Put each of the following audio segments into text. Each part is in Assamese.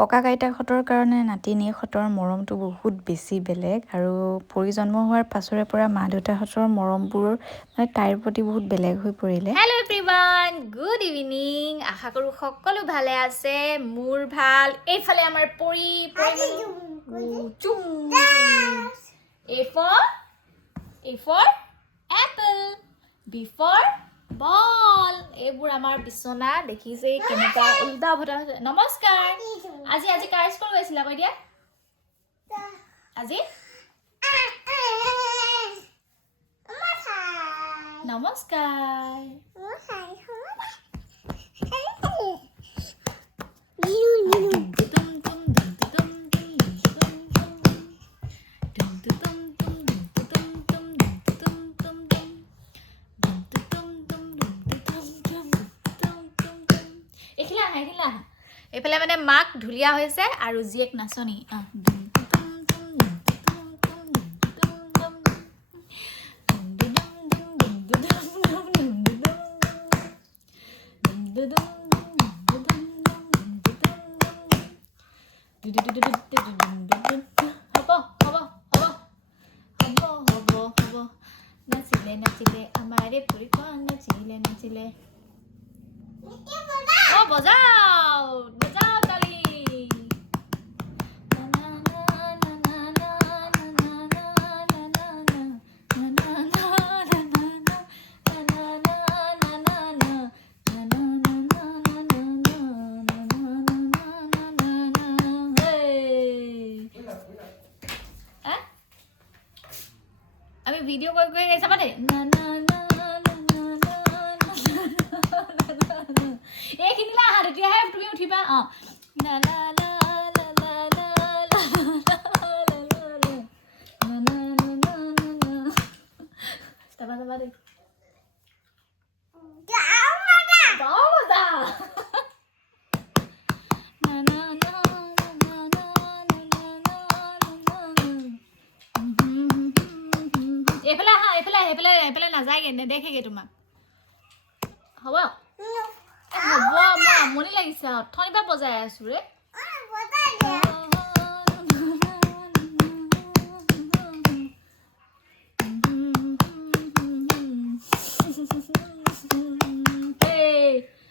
ককা আইতাহঁতৰ কাৰণে নাতিনীহঁতৰ মৰমটো বহুত বেছি বেলেগ আৰু পৰিজন্ম হোৱাৰ পাছৰে পৰা মা দেউতাহঁতৰ মৰমবোৰ মানে তাইৰ প্ৰতি বহুত বেলেগ হৈ পৰিলে। Hello' everyone, good evening. আশা কৰোঁ সকলো ভালে আছে। মোৰ ভাল। এইফালে আমাৰ A for apple, B for ball. এইবোৰ আমাৰ বিছনা দেখিছে কেনেকুৱা উল্টা ভটা হৈছে। নমস্কাৰ। আজি কাৰ স্কুল গৈছিলা কৈ দিয়া? আজি নমস্কাৰ। এইফালে মানে মাক ঢুলীয়া হৈছে আৰু জীয়েক নাচনী। নাচিলে আমাৰে পৰিখন নাচিলে বজাও তালি। আমি ভিডিঅ' কৰি গাইছা পাতে এইখিনিলে আহা তেতিয়াহে তুমি উঠিবা। এইফালে নাযায়গে, নেদেখেগে তোমাক। হ'ব হ'ব, মই আমনি লাগিছে। অথনিৰ পৰা বজাই আছো ৰে।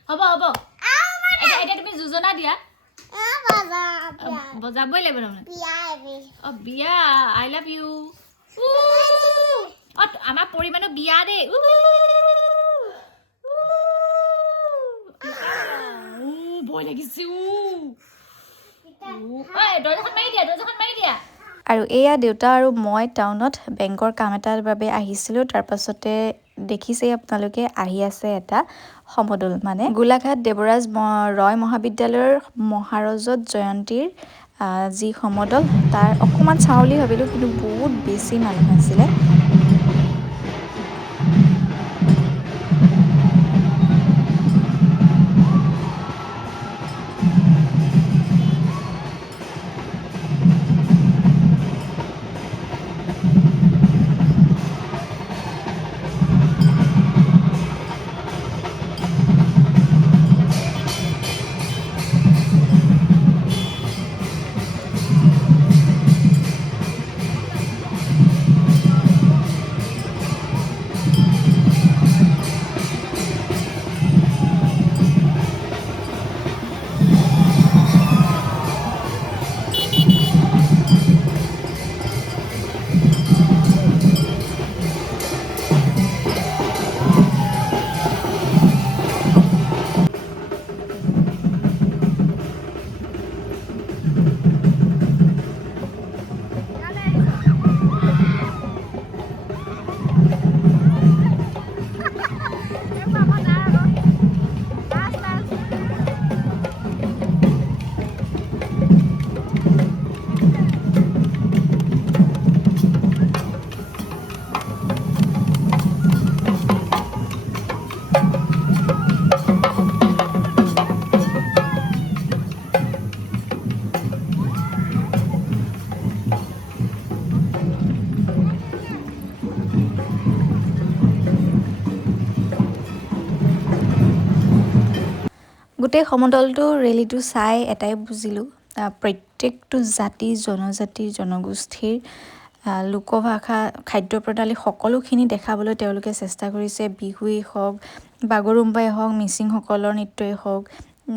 হ'ব এতিয়া তুমি যোজনা দিয়া। বজাবই লাগিব তাৰমানে। বিয়া, আই লাভ ইউ। আমাৰ পৰিমাণৰ বিয়া দেই। ভয় লাগিছে। দৰ্জাখন মাৰি দিয়া। আৰু এয়া দেউতা আৰু মই টাউনত বেংকৰ কাম এটাৰ বাবে আহিছিলোঁ। তাৰপাছতে দেখিছেই আপোনালোকে আহি আছে এটা সমদল, মানে গোলাঘাট দেৱৰাজ ৰয় মহাবিদ্যালয়ৰ মহাৰজত জয়ন্তীৰ যি সমদল, তাৰ অকণমান চাওঁ বুলি ভাবিলোঁ, কিন্তু বহুত বেছি মানুহ আছিলে। গোটেই সমদলটো ৰেলীটো চাই এটাই বুজিলোঁ, প্ৰত্যেকটো জাতি জনজাতি জনগোষ্ঠীৰ লোকভাষা খাদ্য প্ৰণালী সকলোখিনি দেখাবলৈ তেওঁলোকে চেষ্টা কৰিছে বিহুৱেই হওক বাগৰুম্বাই হওক মিচিংসকলৰ নৃত্যই হওক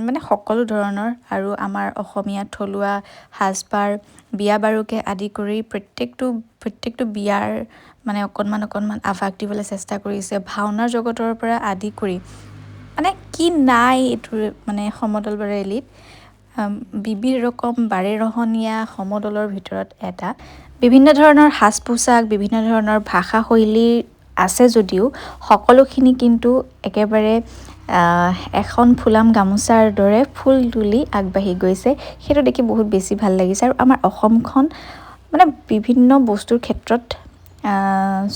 মানে সকলো ধৰণৰ আৰু আমাৰ অসমীয়া থলুৱা সাজপাৰ বিয়া বাৰুকে আদি কৰি প্ৰত্যেকটো বিয়াৰ মানে অকণমান আভাস দিবলৈ চেষ্টা কৰিছে ভাওনাৰ জগতৰ পৰা আদি কৰি মানে কি নাই এইটোৰ মানে সমদল বাৰেলিত বিবিধ ৰকম বাৰেৰহণীয়া সমদলৰ ভিতৰত এটা বিভিন্ন ধৰণৰ সাজ পোছাক বিভিন্ন ধৰণৰ ভাষা শৈলী আছে যদিও সকলোখিনি কিন্তু একেবাৰে এখন ফুলাম গামোচাৰ দৰে ফুল তুলি আগবাঢ়ি গৈছে সেইটো দেখি বহুত বেছি ভাল লাগিছে আৰু আমাৰ অসমখন মানে বিভিন্ন বস্তুৰ ক্ষেত্ৰত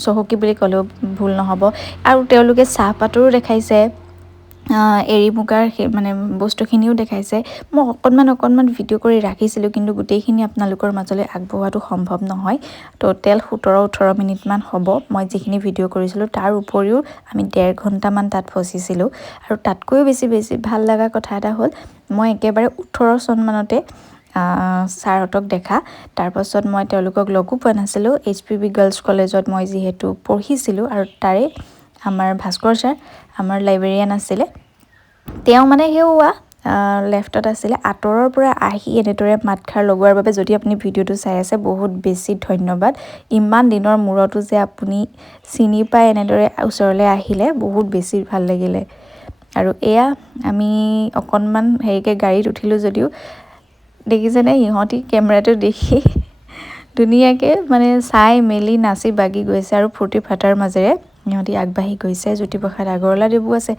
চহকী বুলি ক'লেও ভুল নহ'ব আৰু তেওঁলোকে চাহপাতৰো দেখাইছে এৰী মুগাৰ মানে বস্তুখিনিও দেখাইছে মই অকণমান ভিডিঅ' কৰি ৰাখিছিলোঁ কিন্তু গোটেইখিনি আপোনালোকৰ মাজলৈ আগবঢ়োৱাটো সম্ভৱ নহয় টোটেল 17-18 মিনিটমান হ'ব মই যিখিনি ভিডিঅ' কৰিছিলোঁ তাৰ উপৰিও আমি 1.5 ঘণ্টামান তাত ফচিছিলোঁ আৰু তাতকৈও বেছি ভাল লগা কথা এটা হ'ল মই একেবাৰে 18 চনমানতে ছাৰহঁতক দেখা তাৰপাছত মই তেওঁলোকক লগো পোৱা নাছিলোঁ HPB গাৰ্লছ কলেজত মই যিহেতু পঢ়িছিলোঁ আৰু তাৰে আমাৰ ভাস্কৰ ছাৰ আমাৰ লাইব্ৰেৰিয়ান আছিলে তেওঁ মানে সেয়া লেফ্টত আছিলে আঁতৰৰ পৰা আহি এনেদৰে মাতখাৰ লগোৱাৰ বাবে যদি আপুনি ভিডিঅ'টো চাই আছে বহুত বেছি ধন্যবাদ ইমান দিনৰ মূৰতো যে আপুনি চিনি পাই এনেদৰে ওচৰলৈ আহিলে বহুত বেছি ভাল লাগিলে আৰু এয়া আমি অকণমান হেৰিকৈ গাড়ীত উঠিলোঁ যদিও দেখিছেনে ইহঁতি কেমেৰাটো দেখি ধুনীয়াকৈ মানে চাই মেলি নাচি বাগি গৈছে আৰু ফূৰ্তি ফাৰ্তাৰ মাজেৰে ইহঁতি আগবাঢ়ি গৈছে জ্যোতিপ্ৰসাদ আগৰৱালাদেৱো আছে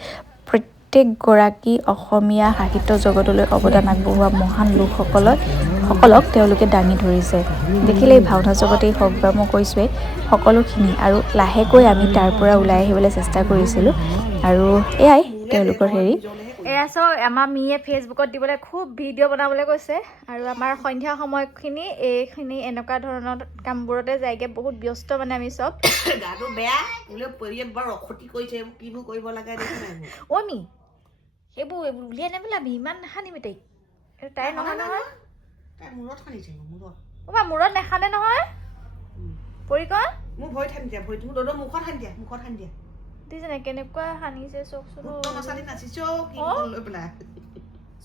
প্ৰত্যেকগৰাকী অসমীয়া সাহিত্য জগতলৈ অৱদান আগবঢ়োৱা মহান লোকসকলক তেওঁলোকে দাঙি ধৰিছে দেখিলেই ভাওনা জগতেই হওক বা মই কৈছোঁৱেই সকলোখিনি আৰু লাহেকৈ আমি তাৰ পৰা ওলাই আহিবলৈ চেষ্টা কৰিছিলোঁ আৰু এয়াই তেওঁলোকৰ হেৰি এয়া চাওক আমাৰ মিয়ে ফেচবুকত দিবলৈ খুব ভিডিঅ' বনাবলৈ কৈছে আৰু আমাৰ সন্ধিয়া সময়খিনি এইখিনি এনেকুৱা ধৰণৰ কামবোৰতে যায়গৈ বহুত ব্যস্ত মানে আমি চব গাটো বেয়া বোলে পৰিয়ে বৰ অখতি কৰিছে কিনো কৰিব লাগে অ' মি সেইবোৰ উলিয়াই নেপেলাবি ইমান নাখানিবি তাই নহয় তাই মূৰত সানিছে মূৰত নেখানে নহয় পৰিকণ মোৰ ভৰিত সানি দিয়া ভৰিত মোৰ দৌৰ মুখত সানি দিয়া দেখিছেনে কেনেকুৱা সানিছে চকচোন নাচালি নাচিছো কি লৈ পেলাই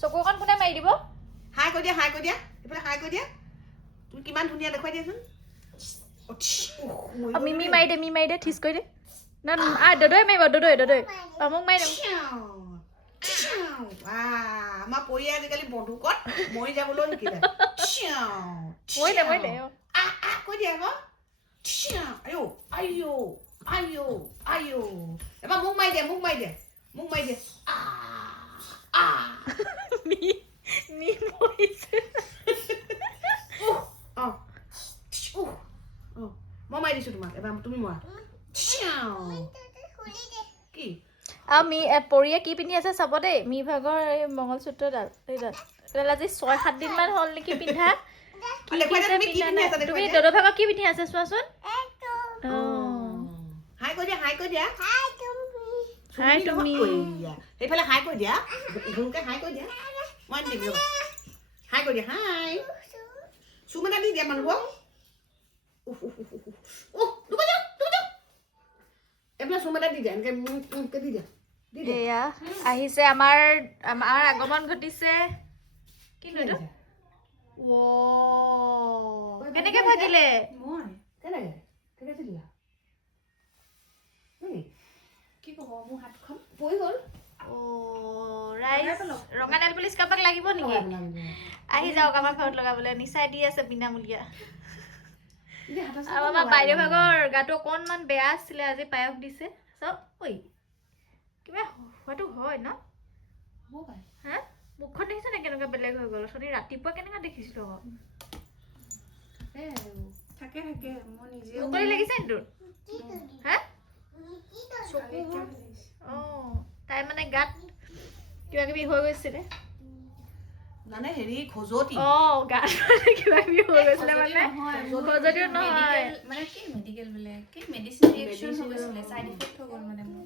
চকু অকণ কোনে মাৰি দিব হাই কৈ দিয়া এইফালে হাই কৈ দিয়া তুমি কিমান ধুনীয়া দেখুৱাই দিয়াচোন মিমি মাৰি দে ঠিচ কৰি দে দদৈ মাৰিব দদৈ মোক মাৰি দিম আমাৰ পৰিয়াল আজিকালি বন্ধুকত মৰি যাবলৈ নিকিলে মৰি দে কৈ দিয়া আকৌ আয়ো এবাৰ মোক মাৰি দিয়া মই মাৰি দিছো তোমাক এবাৰ তুমি মৰা কি আৰু পৰিয়ে কি পিন্ধি আছে চাব দেই মি ভাগৰ এই মংগলসূত্ৰডাল এইডাল আজি 6-7 দিনমান হ'ল নেকি পিন্ধা তুমি দদৌ ভাগৰ কি পিন্ধি আছে চোৱাচোন হাই কৈ দিয়া তুমি সেইফালে হাই কৈ দিয়া হাই কৈ দিয়া মই দিম হাই কৈ দিয়া হাই চুম এটা দি দিয়া মানুহক এইফালে চুম এটা দি দিয়া এনেকে দি দিয়া এয়া আহিছে আমাৰ আগমন ঘটিছে কি এইটো কেনেকে ভাগিলে কি কব মোৰ হাতখন পৰি গ'ল ৰঙা নেল পলিচ কাৰোবাক লাগিব নেকি আহি যাওক আমাৰ ঘৰত লগাবলৈ নিচাই দি আছে বিনামূলীয়া আৰু আমাৰ বাইদেউ ভাগৰ গাটো অকণমান বেয়া আছিলে আজি পায়স দিছে চব ঐ কিবা হোৱাটো হয় ন হা মুখখন দেখিছে নে কেনেকুৱা বেলেগ হৈ গ'ল অথনি ৰাতিপুৱা কেনেকুৱা দেখিছিলো থাকে মই নিজে মুকলি লাগিছে নি তোৰ হা তাই মানে গাত কিবা কিবি হৈ গৈছিলে মানে হেৰি খজতি গাত কিবা কিবি হৈ গৈছিলে মানে খজতিও নহয় মানে কি মেডিকেল বোলে কি মেডিচিন ৰিয়েকচন হৈ গৈছিলে সাইড ইফেক্ট হৈ গ'ল মানে মোৰ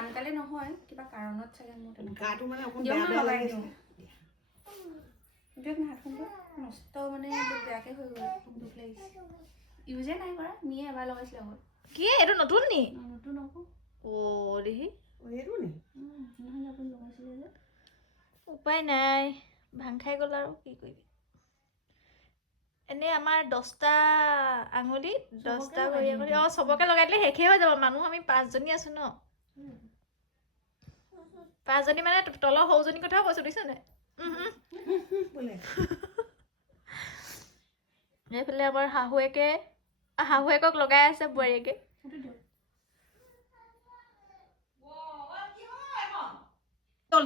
আনকালে নহয় কিবা কাৰণত চাগে মোৰ গাটো মানে অকণ বেয়া লাগি আছে দিয়ক না হাতখনটো নষ্ট মানে বহুত বেয়াকৈ হৈ গ'ল দুখ লাগিছে ইউজে নাই কৰা নিয়ে এবাৰ লগাইছিলে আগত কি এইটো নতুন নি নতুন আকৌ দেহি এইটো নি নহয় আপুনি লগাইছিলে যে উপায় নাই ভাং খাই গ'ল আৰু কি কৰিবি এনেই আমাৰ 10টা আঙুলি 10টা ভৰি আঙুলি চবকে লগাই দিলে শেষেই হৈ যাব মানুহ আমি 5জনী আছো ন 5জনী মানে তলৰ সৰুজনীৰ কথাও কৈছো দিছ নে বোলে এইফালে আমাৰ শাহুৱেকক লগাই আছে বোৱাৰীয়েকে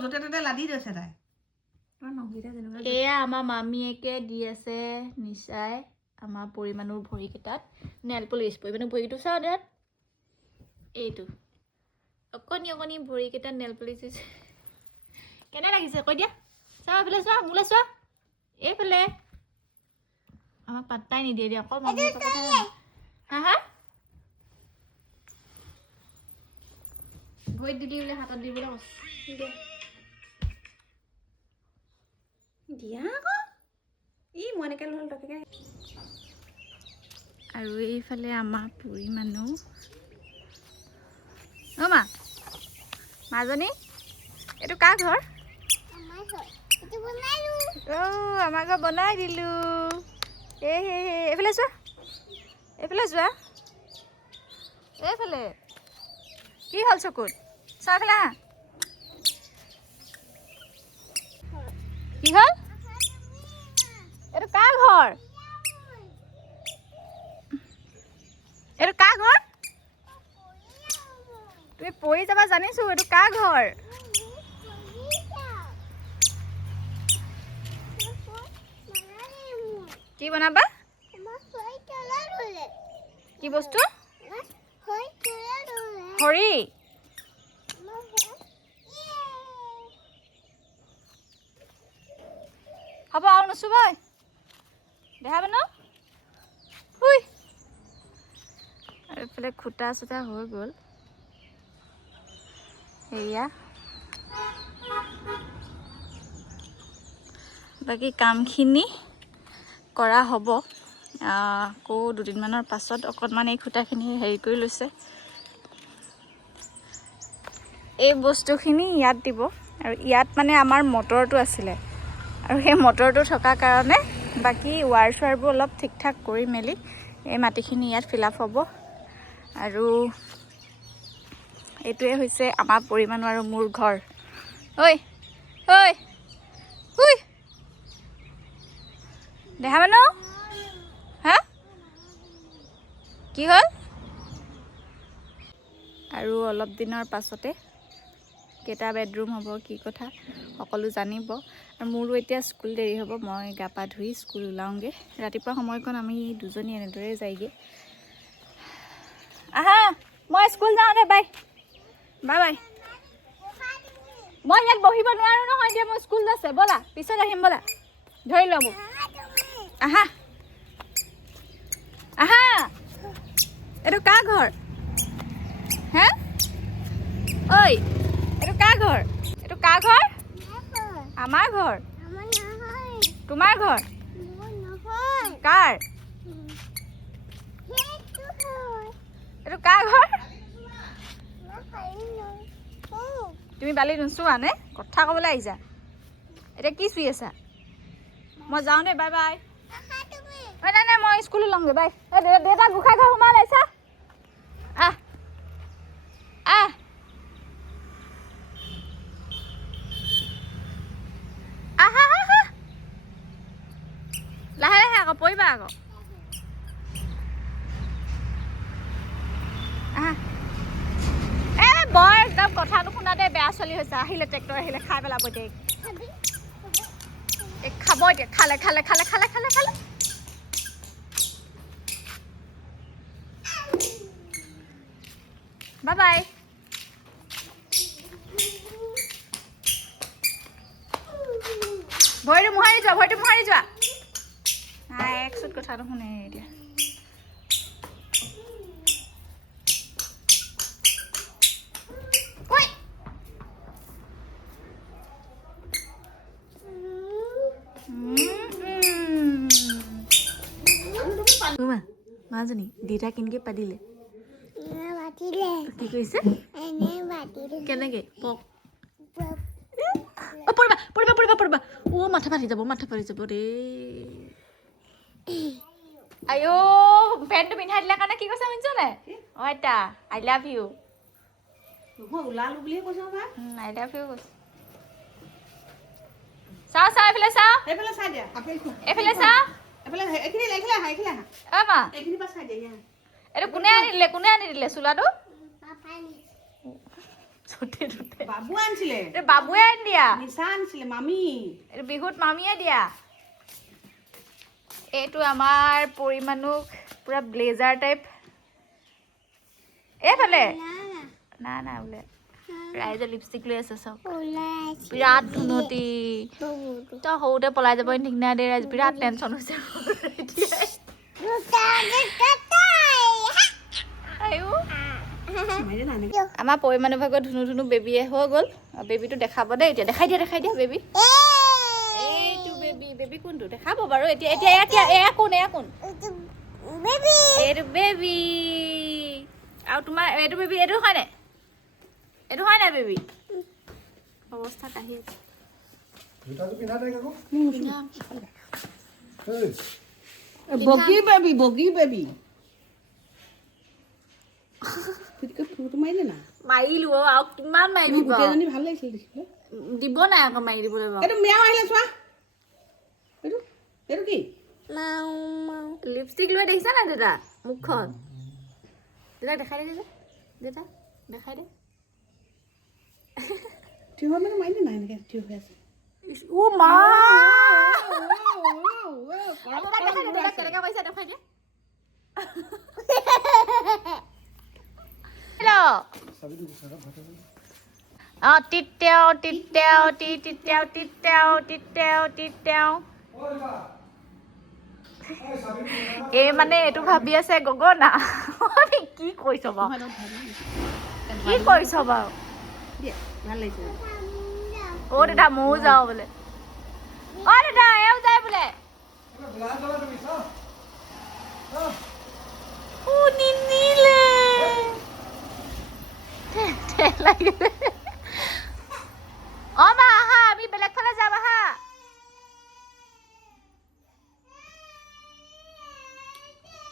য'তে ত'তে লাদি লৈছে তাই এয়া আমাৰ মামীয়েকে দি আছে নিচাই আমাৰ পৰিমাণৰ ভৰিকেইটাত নেল পলিচ পৰিমাণৰ ভৰিটো চাওঁ দে এইটো অকণি অকণি ভৰিকেইটাত নেল পলিচ দিছে কেনে লাগিছে কৈ দিয়া চাওঁ এইফালে চোৱা মোলৈ চোৱা এইফালে আমাক পাত্তাই নিদিয়ে দিয়া অকল মামীয়েকৰ কথা হা হা ভৰিত দিলি বোলে হাতত দিবলৈ কৈছে দিয়া আকৌ ই মই এনেকৈ ল'ল তকে আৰু এইফালে আমাৰ পুৰি মানুহ অ' মা মাজনী এইটো কাৰ ঘৰ আমাৰ ঘৰ বনাই দিলোঁ এইফালে চোৱা এইফালে কি হ'ল চকুত চোৱা এইফালে হা কি হ'ল এইটো কাৰ ঘৰ তুমি পৰি যাবা জানিছো এইটো কাৰ ঘৰ কি বনাবা কি বস্তু হৰি হ'ব আৰু নুচুবই দেখাব ন হুই আৰু এইফালে খুটা চুটা হৈ গ'ল সেয়া বাকী কামখিনি কৰা হ'ব আকৌ দুদিনমানৰ পাছত অকণমান এই খুটাখিনি হেৰি কৰি লৈছে এই বস্তুখিনি ইয়াত দিব আৰু ইয়াত মানে আমাৰ মটৰটো আছিলে আৰু সেই মটৰটো থকাৰ কাৰণে বাকী ৱাৰ চোৱাৰবোৰ অলপ ঠিক ঠাক কৰি মেলি এই মাটিখিনি ইয়াত ফিল আপ হ'ব আৰু এইটোৱে হৈছে আমাৰ পৰিমাণৰ আৰু মোৰ ঘৰ ঐ দেখাবা ন হা কি হ'ল আৰু অলপ দিনৰ পাছতে কেইটা বেডৰুম হ'ব কি কথা সকলো জানিব আৰু মোৰো এতিয়া স্কুল দেৰি হ'ব মই গা পা ধুই স্কুল ওলাওঁগৈ ৰাতিপুৱা সময়কণ আমি দুজনী এনেদৰে যায়গৈ আহা মই স্কুল যাওঁ দে বাই বাই মই ইয়াত বহিব নোৱাৰোঁ নহয় এতিয়া মোৰ স্কুল আছে ব'লা পিছত আহিম ব'লা ধৰি ল'ব আহা এইটো কাৰ ঘৰ হে ঐ এইটো কাৰ ঘৰ আমাৰ ঘৰ তোমাৰ ঘৰ কাৰ এইটো কাৰ ঘৰ তুমি বালি নোচোৱা নে কথা ক'বলৈ আহিছা এতিয়া কি চুই আছা মই যাওঁ দেই বাই বাই নাই মই স্কুল ওলাওঁগৈ বাই দেউতাক গোসাঁই ঘৰ সোমালে চা আহ লাহে লাহে আকৌ পৰিবা আকৌ বৰ একদম কথা নুশুনাতে বেয়া চলি হৈছে আহিলে ট্ৰেক্টৰ আহিলে খাই পেলাব এতিয়া খাব এতিয়া খালে বাই বাই ভৰিটো মোহাৰি যোৱা নাই একচুট কথা নুশুনে এতিয়া মা মাজনী দেউতা কেনেকৈ পাতিলে কি কৈছে কেনেকৈ কওক পৰিবা পৰিবা পৰিবা পৰিবা মাথা ফাটি যাব দেই আইঅ পেণ্টটো পিন্ধাই দিলে কাৰণে কি কৈছে শুনিছ নাই আইতা আই লাভ ইউ নহয় ওলালো বুলিয়ে কৈছো বা আই লাভ ইউ কৈছে চাওঁ এইফালে চাওঁ সেইফালে চাই দিয়া আপেল খোৱা এইফালে চাওঁ এইফালে এইখিনি আহা অ মা এইখিনি পৰা চাই দিয়া এইটো কোনে আনি দিলে চোলাটো বাবু আনিছিলে এইটো বাবুৱে আনি দিয়া নিচা আনিছিলে মামী এইটো বিহুত মামীয়ে দিয়া এইটো আমাৰ পৰিমাণুক পুৰা ব্লেজাৰ টাইপ এইফালে না বোলে ৰাইজে লিপষ্টিক লৈ আছে চব বিৰাট ধুনতি তই সৰুতে পলাই যাব ঠিক নাই দে ৰাইজ বিৰাট টেনশ্যন হৈছে আমাৰ পৰিমাণৰ ভাগত ধুনু বেবীয়ে হৈ গ'ল বেবীটো দেখাব দেই এতিয়া দেখাই দিয়া বেবী এইটো বেবী কোনটো দেখাব বাৰু এতিয়া এয়া কোন এইটো বেবী আৰু তোমাৰ এইটো বেবী এইটো হয় নাই বেবী অৱস্থা কাহি আছে বগী বেবী ফটো মাৰিলে না মাৰিলো আৰু কিমান মাৰিবি গোটেইজনী ভাল লাগিছিল দেখিবলৈ দিব নাই আকৌ মাৰি দিবলৈ বাৰু এইটো মেও আহিলে চোৱা এইটো কি লিপষ্টিক লৈ দেখিছা নাই দেউতা মুখখন দেউতাক দেখাই দে দেউতা দেখাই দে থিয় হৈ মানে মাৰিলে নাই এনেকৈ থিয় হৈ আছে মা কেনেকৈ কেনেকৈ কৈছা দেখাই দে হেল্ল' এই মানে এইটো ভাবি আছে গগনা কি কৰিছ বাৰু ভাল লাগিছে দেউতা ময়ো যাওঁ বোলে দেউতা এও যায় বোলে নিনিলে মা আহা আমি বেলেগ ফালে যাম আহা